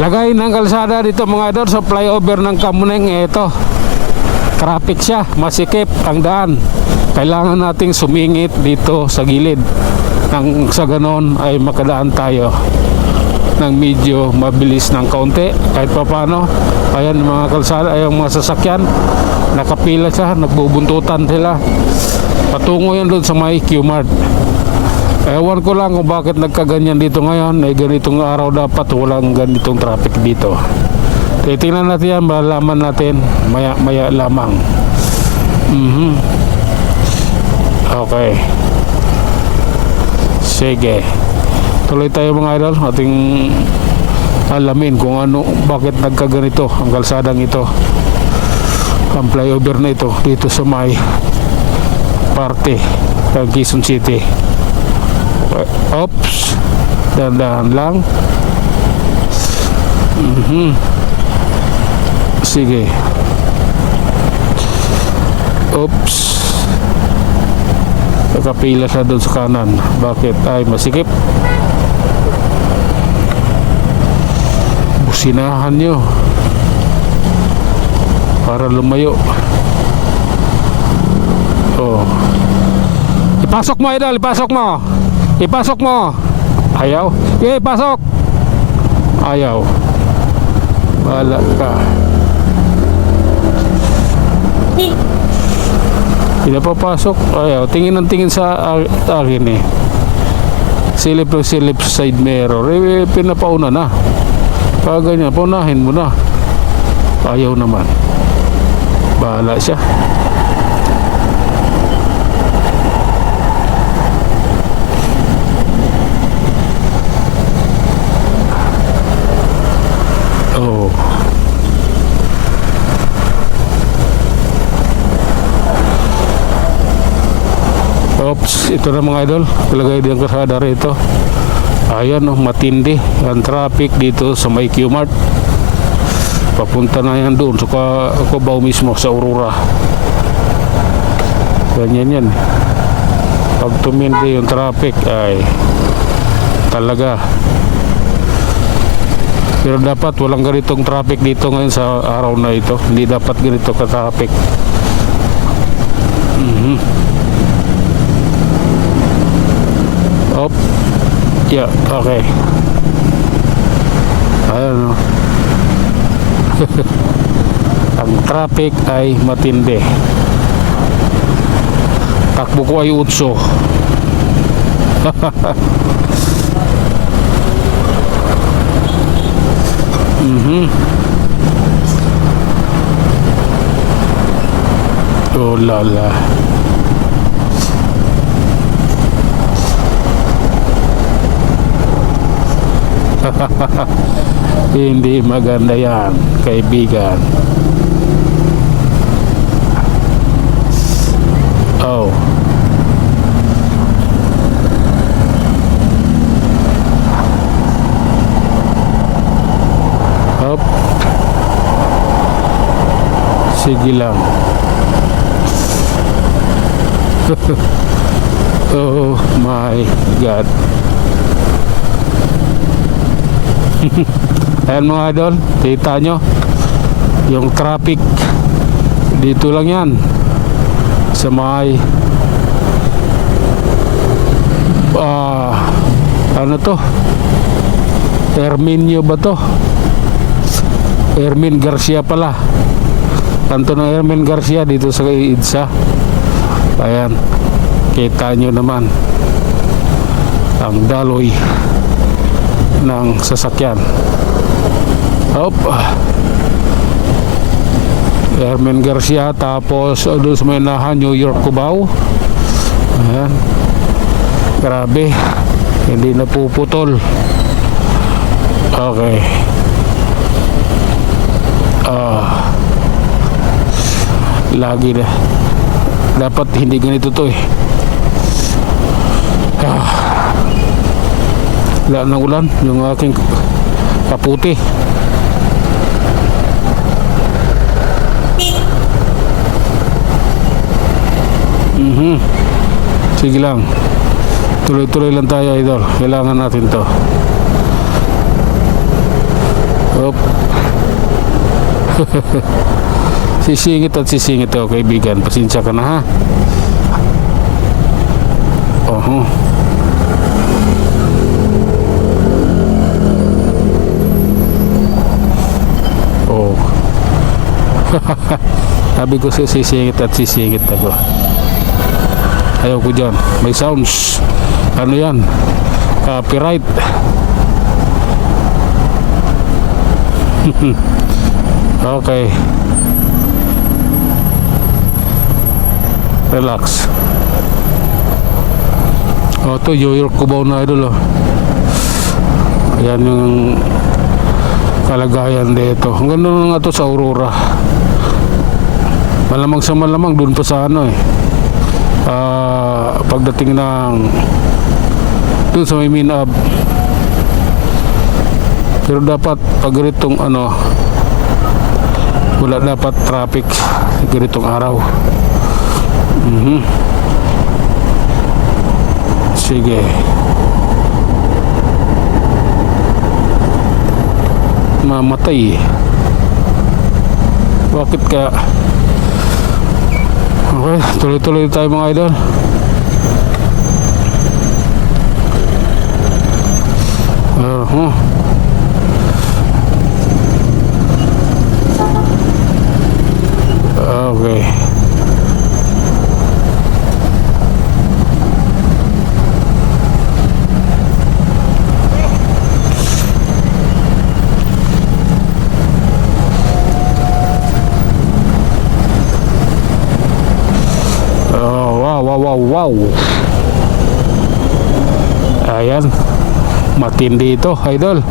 Lagay ng kalsada dito mga idol sa flyover ng Kamuneng. Ito, traffic siya, masikip ang daan. Kailangan nating sumingit dito sa gilid nang sa ganon ay makadaan tayo ng medyo mabilis ng kaunti kahit pa paano. Ayan mga kalsada, ay mga sasakyan nakapila siya, nagbubuntutan sila patungo yan doon sa may Q-Mart. Ewan ko lang kung bakit nagkaganyan dito ngayon. Ganitong araw dapat walang ganitong traffic dito. Titingnan natin yan, malalaman natin maya maya lamang. Okay, sige, tuloy tayo mga idol. Ating alamin kung ano, bakit nagkaganito ang kalsadang ito, ang flyover na ito dito sa may parte ng Quezon City. Oops, dahan-dahan lang. Sige. Oops, nakapila siya doon sa kanan. Bakit? Ay masikip. Businahan nyo para lumayo. Oh, ipasok mo idol, ipasok mo. Ipasok mo. Ayaw. Pasok. Ayaw. Wala ka. Hindi papasok. Ayaw. Tingin ng tingin sa akin eh. Silip to silip side mirror. Pinapauna na. Pag ganyan, paunahin mo na. Ayaw naman. Bahala siya. Oh. Oops, ito na mga idol. Palagay din ang kasada rito. Ayan oh, matindi ang traffic dito sa may Q-Mart. Papunta na yan doon sa Cubao mismo, sa Aurora. Ganyan yan. Pag tumindi yung traffic ay talaga. Pero dapat walang ganitong traffic dito ngayon sa araw na ito. Hindi dapat ganito ka-traffic. Op. Yeah, okay. Ayan o. Ang traffic ay matindi. Takbo ko ay utso. Oh lala. Hindi maganda yan, kaibigan. Oh. Hop. Sige lang. Oh my God. Ayan mga idol, kita nyo yung traffic dito lang yan sa may ano to, Herminio ba to? Hermin Garcia pala. Kanto ng Hermin Garcia dito sa EDSA. Ayan, kita nyo naman ang daloy ng sasakyan. Hop. Hermin Garcia, tapos doon sa maynahan New York Cubao. Ayan, grabe, hindi na puputol. Okay. Lagi na dapat hindi ganito to eh. Wala ng ulan yung aking kaputi. Sige lang, tuloy-tuloy lang tayo idol. Kailangan natin to. Hop. Sisingit at sisingit ako kaibigan. Pasensya ka na ha. Oh. Oh. Sabi ko sisingit at sisingit ako. Ayaw ko dyan. May sounds. Ano yan? Copyright. Okay. Relax. Oh, ito New York Cubao na idol. Ayan yung kalagayan dito. Ang ganda na nga ito sa Aurora. Malamang sa malamang dun pa sa ano pagdating ng dun sa may Minab. Pero dapat pag ganitong wala dapat traffic ganitong araw. Sige. Mamatay. Bakit kaya? Okay, tuloy-tuloy tayo mga idol. Okay. Wow. Ayan. Matindi ito, idol.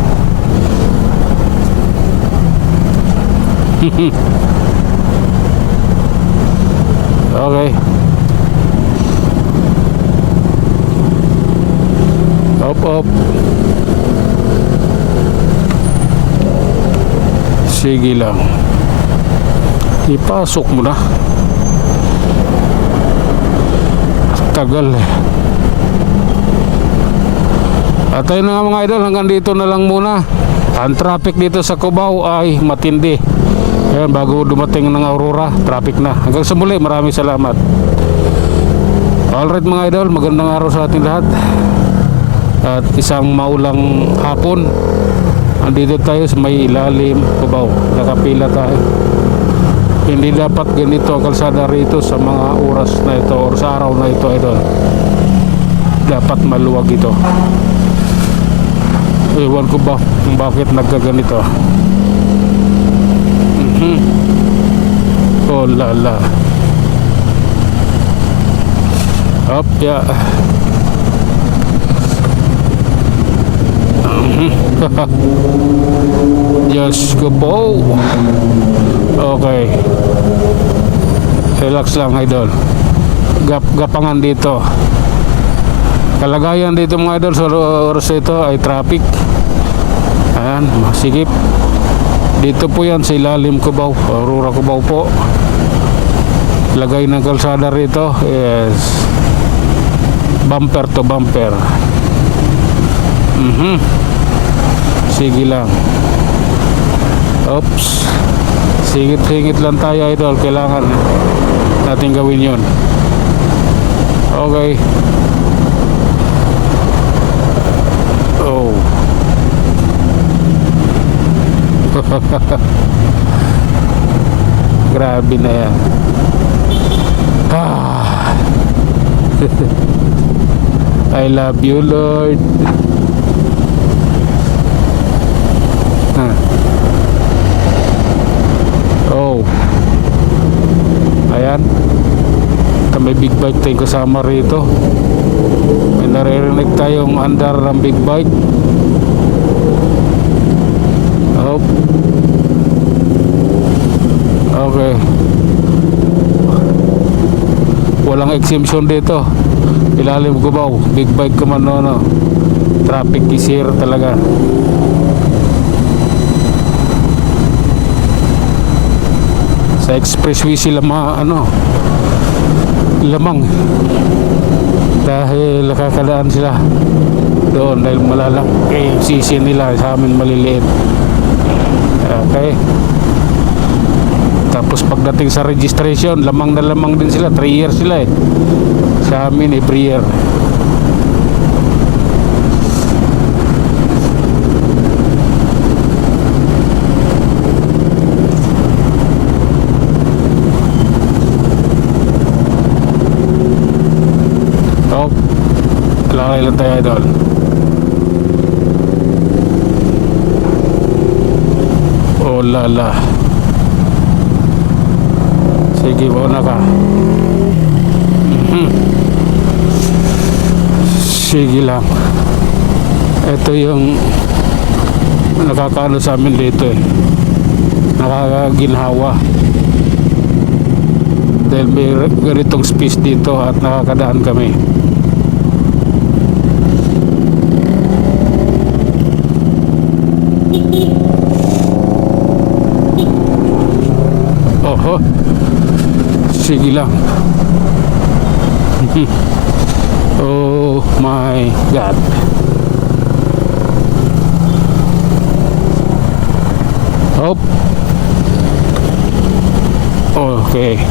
Okay. Up. Sige lang. Ipasok mo na. Tagal eh. At ayun na nga mga idol, hanggang dito na lang muna. Ang traffic dito sa Cubao ay matindi. Ayan, bago dumating ng Aurora, traffic na. Hanggang sa muli, maraming salamat. Alright mga idol, magandang araw sa ating lahat. At isang maulang hapon. Andito tayo sa may ilalim Cubao. Nakapila tayo. Hindi dapat ganito ang kalsada rito sa mga oras na ito or sa araw na ito, idol. Dapat maluwag ito. Ewan ko ba kung bakit nagkaganito. Oh lala. Up, yeah. Yes, go po. Okay. Relax lang idol. Gapangan dito. Kalagayan dito mga idol sa oras ito ay traffic. Ayan, masigip. Dito po yan sa ilalim Cubao, Aurora Cubao po. Lagay ng kalsada rito is bumper to bumper. Sige lang. Oops. Singit-singit lang tayo idol. Kailangan natin gawin yun. Okay. Oh. Grabe na yan. I love you Lord. Oh. Ayan. May big bike tayong kasama rito. May naririnig tayong andar ng big bike. Oh. Okay. Walang exemption dito. Ilalim Cubao. Big bike ka man no. Traffic is here talaga. Sa expressway sila lamang dahil nakakadaan sila doon dahil malalaki sisi nila, sa amin maliliit. Okay. Tapos pagdating sa registration, lamang na lamang din sila. 3 years sila eh. Sa amin, every year. Oh, lalaki lang tayo doon. Oh lala. Sige, mauna ka. Sige lang. Ito yung nakakaano sa amin dito eh. Nakakaginhawa. Dahil may ganitong space dito at nakakadaan kami. Oho. Sige lang. Oh my God. Hop. Okay.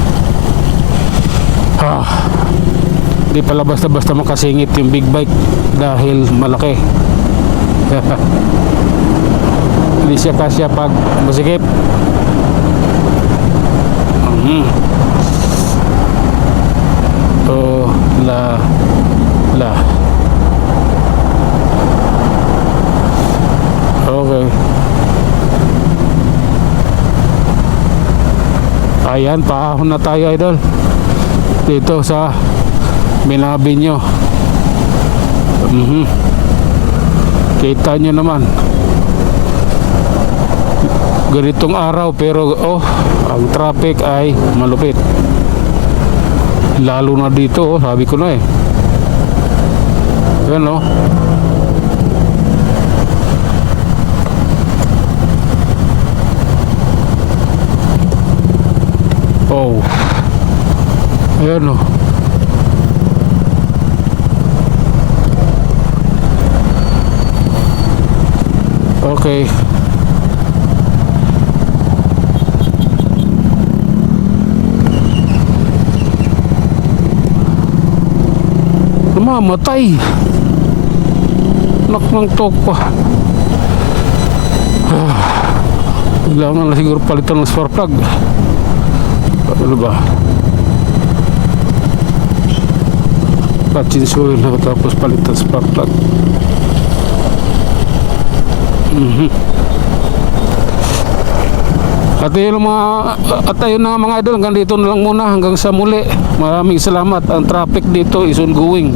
Di pala basta-basta makasingit yung big bike dahil malaki. Hindi siya kasya pag masikip. Oh la. Okay. Ayan, paahon na tayo idol. Dito sa Minabi nyo. Kita nyo naman. Ganitong araw pero ang traffic ay malupit. Lalo na dito, sabi ko na eh. Yan o. Oh. Ayan o. Okay. Mamatay. Nak ng topa. Kailangan na siguro palitan ng spark plug. Ano ba? Patsinsuhin na tapos palitan spark plug. At ayun na mga idol, hanggang dito na lang muna, hanggang sa muli. Maraming salamat. Ang traffic dito is ongoing.